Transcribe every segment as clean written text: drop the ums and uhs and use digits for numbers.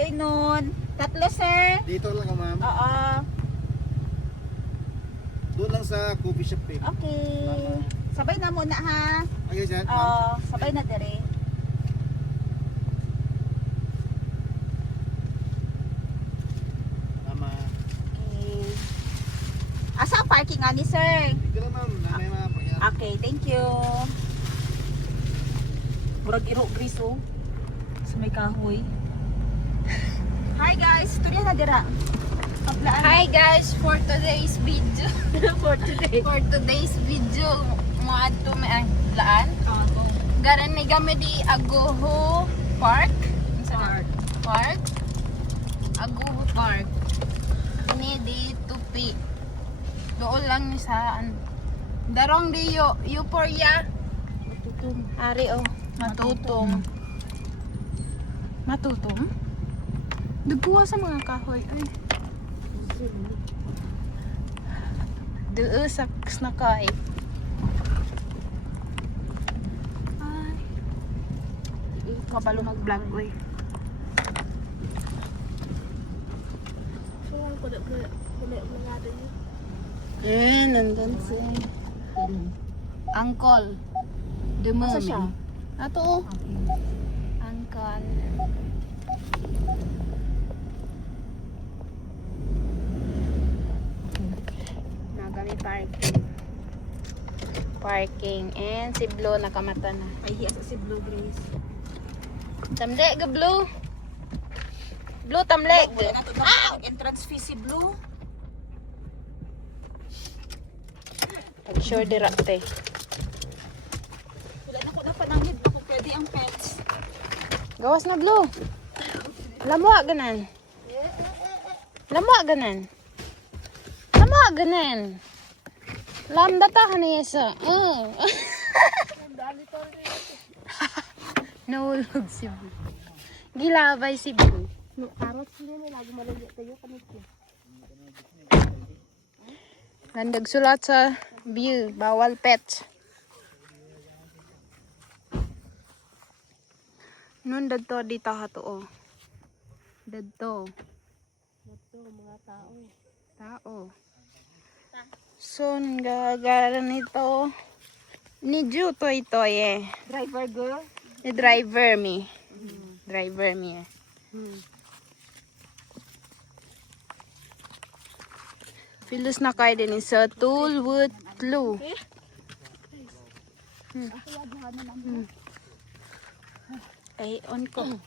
afternoon. Tatlo, sir. Dito lang ka, ma'am. Oo. Doon lang sa coffee shop, eh. Okay. Sabay na muna, ha? Okay, sir, ma'am. Oo, sabay na dire. Tama. Okay. Asa ang parking ani, sir? Dito lang, ma'am. May mga pakyan. Okay, thank you. Murag iro griso sa may kahoy. Hi guys, tuloy na dira. Paglaan. Hi guys, for today's video. For today. For today's video, mo adto may ang laan. Garan ni kami di Agoho Park. Park. Agoho Park. Ini di Tupi. Doon lang ni sa darong di Euphoria. Matutom. Ari oh, matutom. Matutom? Dugwa sa mga kahoy ay. Duo sa snakay. Ay. Kabalo mag-vlog oy. Nandun si Uncle. The Asa mommy. siya? Ato oh. Uncle. Nagami parking. Parking. And si Blue nakamata na. Ay hiya sa si Blue Grace. Tamle ga Blue. Blue tamle. Wala na to ang entrance fee si Blue. Sure dirate. Wala na ko na panangid kung pwede ang pets. Gawas na Blue. Lamwa ganan. Lamwa ganan. Lamwa ganan. Lamdata ka niya sa. Nahulog si Blue. Gilabay si Blue. Karot sila ni lagi malaya tayo kanit. Landag sulat sa view. Bawal pets. Nun dadto dito ha to oh. Dadto. Ito mga tao. Tao. So, gagara nito. Ni Ju toy toy eh. Driver girl. Ni driver me. Driver me eh. Pilos na kayo din sa Tulwood Clue. Ay, on ko.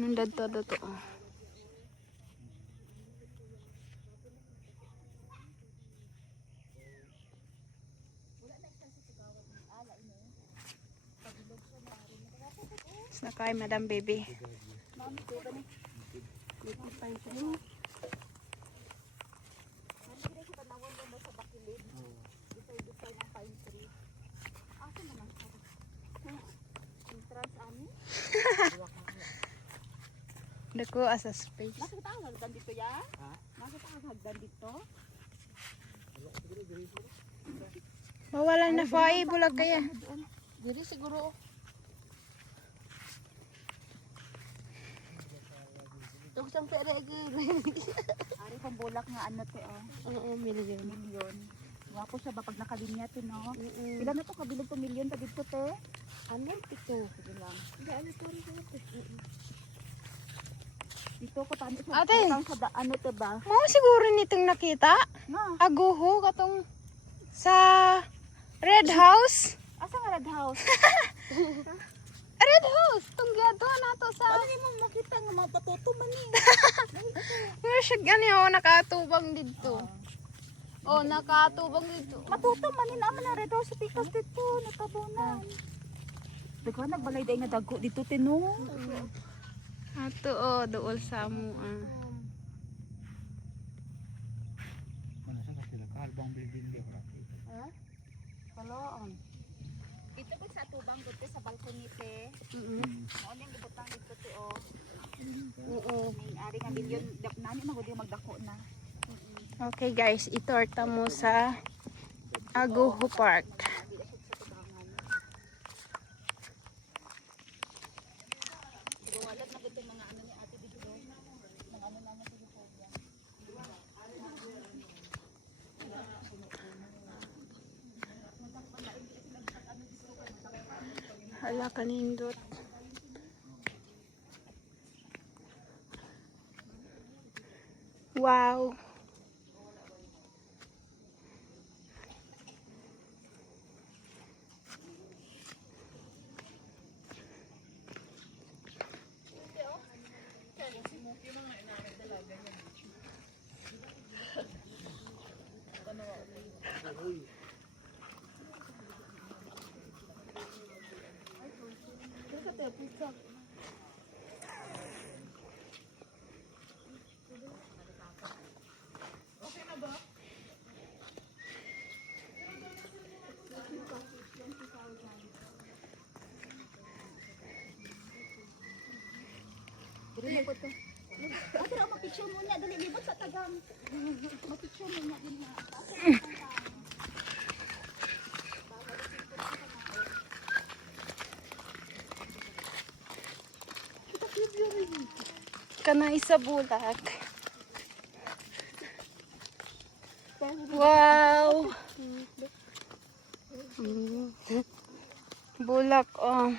Nundad to. Nakay Madam Baby. Dako asa space. Nakita ang hagdan dito ya? Nakita ang hagdan dito? Mawalan na fai bulag kaya. Diri siguro. Ito siyang pera Ari pang bulak nga ano te oh. Oo, million. Milyon. Wapo siya ba pag nakalinya te no? Pila na to kabilog to milyon ta dito te? Ano? Ito. Sige lang. Hindi ano to rin dito ko tani sa Ate! sa ano te ba? Mao siguro nitong nakita. No. Aguho katong sa Red House. Asa nga red house? Red House. Tong giadto nato sa. Paano mo makita nga mga patuto man ni? Nga siya gani oh nakatubang dito. Oh, nakatubang dito. Matuto man ni naman ang red house sa pikas dito, natabunan. Daghan nagbalay day nga dago dito te no. Ato oh, dool sa mo ah. Ha? Kaloon. Dito ko sa tubang dito sa balcony te. Mao ning gibutang dito te oh. Oo. Ning ari nga milyon nani magud magdako na. Okay guys, itorta mo sa Aguho Park. Ala kanindot. Wow. Dili mo to. Pero mapicture muna dali libot sa tagang. Mapicture muna din na. Kanay sa bulak. Wow. Bulak oh.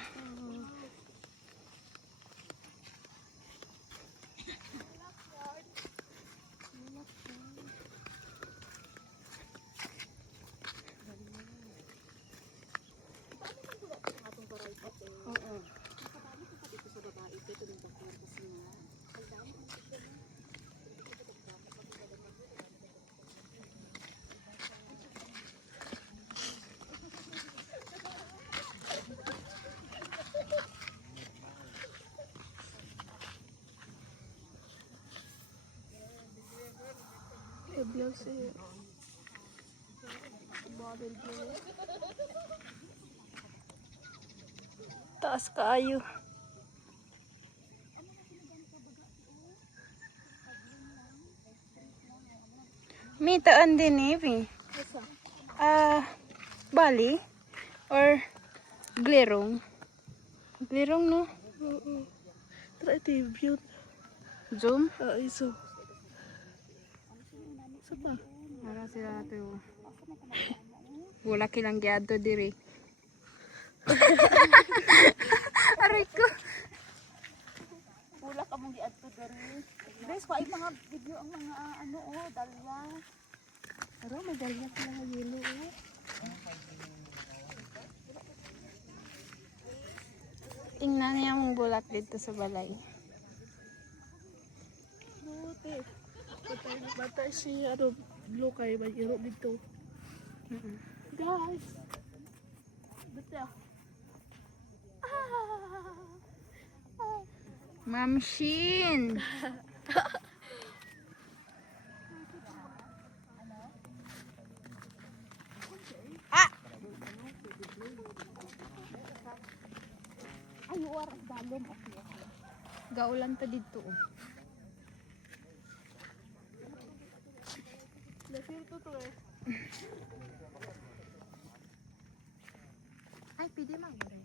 Taas kaayo. May taan din eh. Bali? Or Glerong? Glerong no? Try ito yung view. Zoom? Iso. Sapa? Para sila ito. Wala kilang gyado diri. Aray ko. Wala ka mong giadto diri. Guys, kuha mga video ang mga ano oh, dalya. Pero may dalya sila nga yellow oh. Tingnan niya ang bulak dito sa balay. Buti. Batay si ano, blue kay may iro dito. Guys. Dito. Mamshin! Ay, oras dalom okay. Gaulan ta dito. Oh. Na-feel ko to eh. Ay, pwede mag-bre.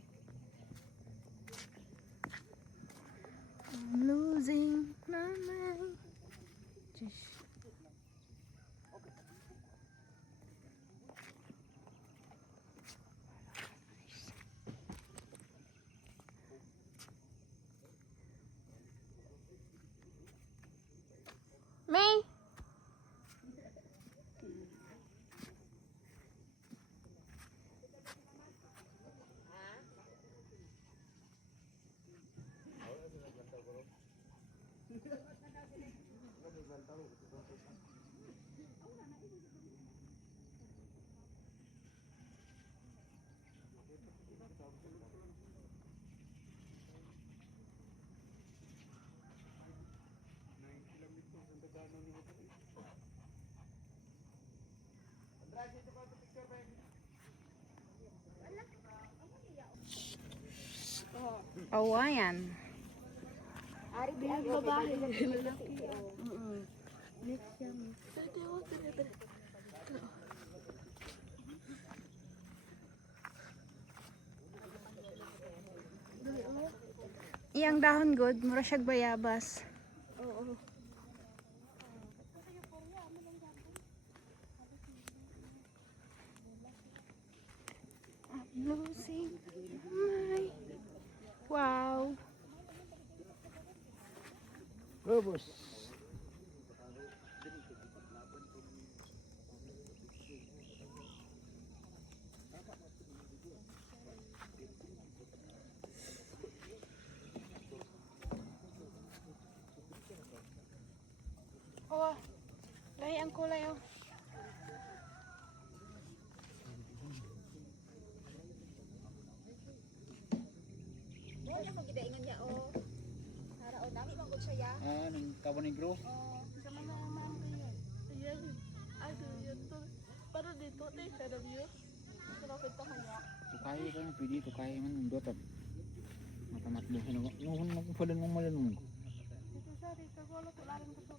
I'm losing my mind. May. Awayan. Ari di ang Babae. lalaki. Dito ako, dito. Iyang dahon good, mura siyag bayabas. Oo. I'm losing my Ubos. Oh, lahi ang kulay oh. Mo niya magidaingan niya o. Para o dami man gud siya ya. Ng Cabo Negro. Sa mga mamaya. Ayan. Ay, yun to. Para dito, kada view. Sarapit pa kanya. Tukay ka na, pwede tukay man ng dotag. Matamat mo siya na. Yung magpadan mong malanong. Dito sa rito, wala ko lang ito.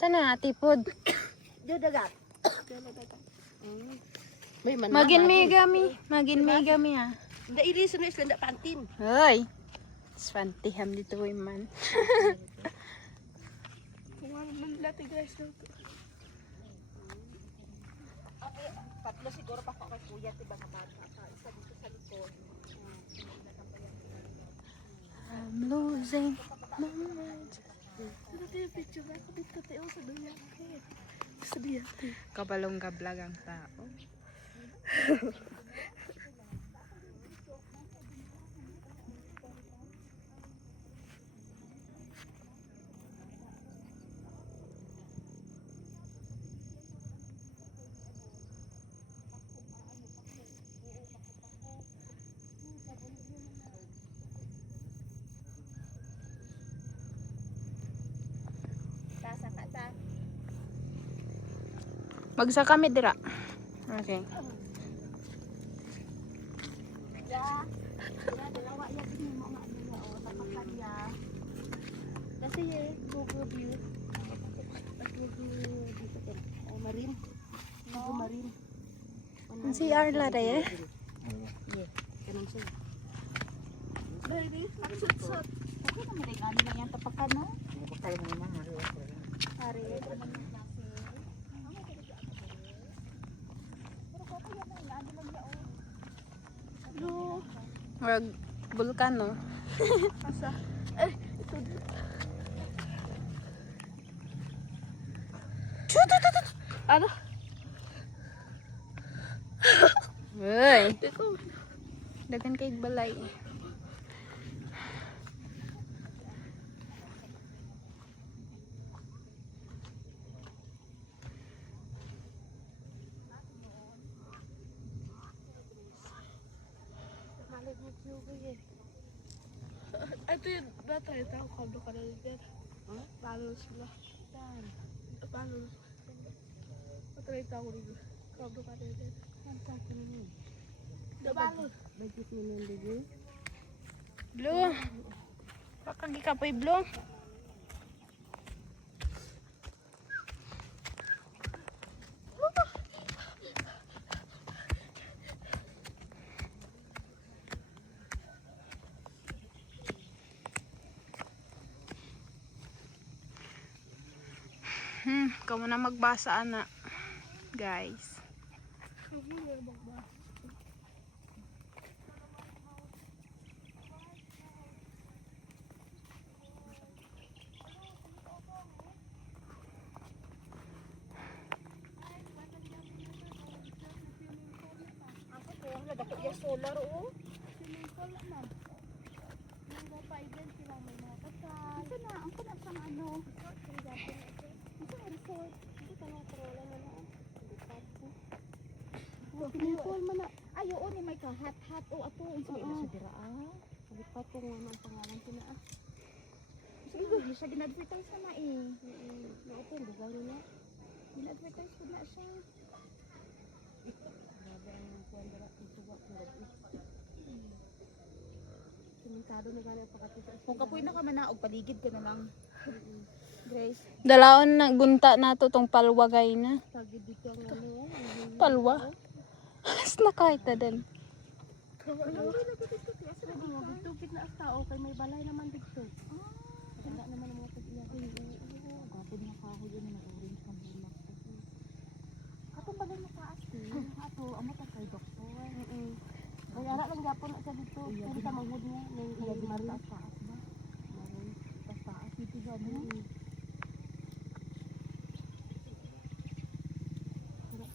Tana, tipod. Dagat. Magin megami. Magin megami ha. Da iri sa isla da pantin. Hoy. Swantiham dito man. Kung ano man lati guys dito. Tatlo siguro pa kay kuya tiba na bata. Isa dito sa likod. I'm losing my mind. Dito yung picture na ako dito tayo sa duyan. Sa duyan. Kabalong gablag ang tao. Sa. Magsa kami dira. Okay. Ya. Ya dalawa ya din mo nga niya o tapakan ya. Kasi Google view. Marin. Marin. Ang CR la dayo. Kanang siya. Baby, maksud-sud. Okay naman rin ano na yan tapakan no? Bakal mo naman. Pare. No. Wag bulkano. Asa? Ito. Ano? Hoy. Ito. Dagan kay balay. Ito yung natry ito. Kablo ka na din. Palo sila. Palo. Natry ito ako dito. Kablo ka na din. Dabalo. Blue. Pakagi ka poy blue. Kamu na magbasa ana. Guys. Kablo na magbasa. Ako ko wala dako ya solar o. Sinipol naman. Mga pa-event sila may mga kasal. Ito na ang kana sa ano. Ito ang resort. Ito ka na trola na na. Sinipol man na. Ay oo ni may kahat-hat o ato unsa ila sa dira ah. Lipat ko nga ang pangalan ko na ah. Sige, di siya gin-advertise na eh. Na-open lugar na. Gin-advertise ko na siya. Grabe ang kuwandara isuwa ko gabi. Simentado na gani ang pakatisa. Kung kapoy na ka man na og paligid ka na lang. Grace, Dalaon na gunta nato tong palwagay na. tagi dito ang ano. Palwa. As nakaita din. Dito na ang tao kay may balay naman dito. Wala naman ang mga pag-iyakin. Gapon na kahoy yun na orange kang bulak. Katong balay na taas eh. Ato, amo ta kay doktor. Ay ara lang gapon sa dito. Hindi ka manghud niya ning taas ba? Taas dito sa ano.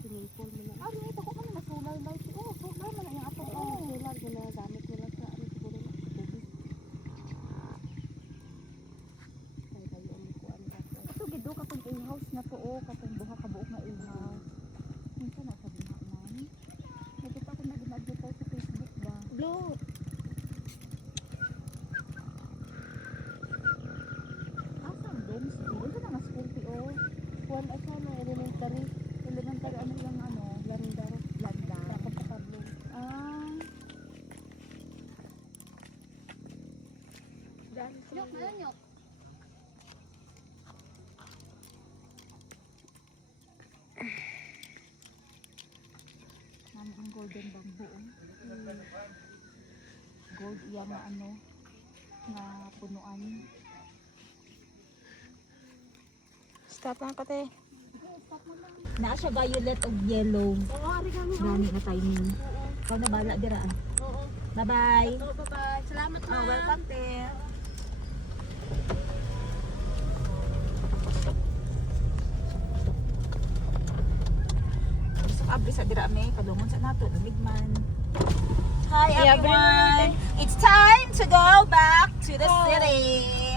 Sinipol mo na. Ano ito ko man solar light. Oh, solar man ang ato. Solar gina gamit nila sa ano siguro na tubig. Kaya kayo ang kuan ka. Ato gido katong in-house na to oh, katong buha ka buok na in-house. Minsan na sa diha man. Nakita ko na gina-advertise sa Facebook ba. Blue. Asa ang dome siguro na nga school oh. Kuan asa na elementary ano lang ano, landar. Tapos sa kablo. Nyok, ano nyok? Nami ang golden bamboo. Gold iya na ano, na punuan. Stop na kate. Naa siya violet o yellow. Oo, ari kami. Gani na timing. Ikaw na bala dira. Oo. Bye-bye. Bye-bye. Salamat Oh, welcome te. Gusto ka abri sa dira me, kadumon sa nato, lumigman. Hi everyone! It's time to go back to the city.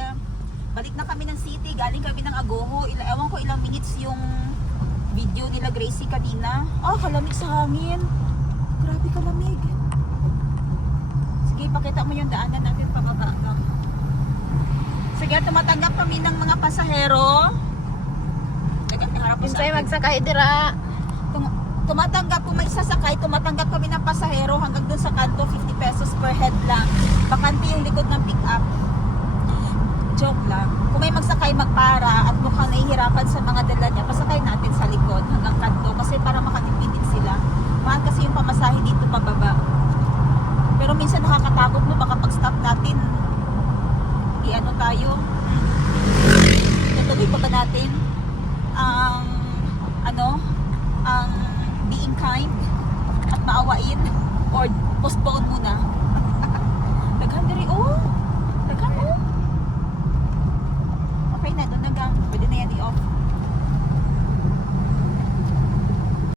Balik na kami ng city, galing kami ng Agoho. Ewan ko ilang minutes yung video nila Gracie kanina. Kalamig sa hangin. Grabe kalamig. Sige, pakita mo yung daanan natin pababa ka. Sige, tumatanggap kami ng mga pasahero. Harap po sa Unsay akin. magsakay dira? Tumatanggap, kung may sasakay, tumatanggap kami ng pasahero hanggang dun sa kanto, 50 pesos per head lang. Bakante yung likod ng pick-up. Joke lang. Kung may magsakay, magpara at mukhang nahihirapan sa mga dala niya, pasakay natin sa likod hanggang kanto kasi para makatipid din sila. Mahal kasi yung pamasahe dito pababa. Pero minsan nakakatakot mo, baka pag-stop natin, i-ano tayo. Tutuloy pa ba natin ang ang being kind at maawain or postpone muna? Daghan diri daghan okay na, doon na gang, pwede na yan i-off.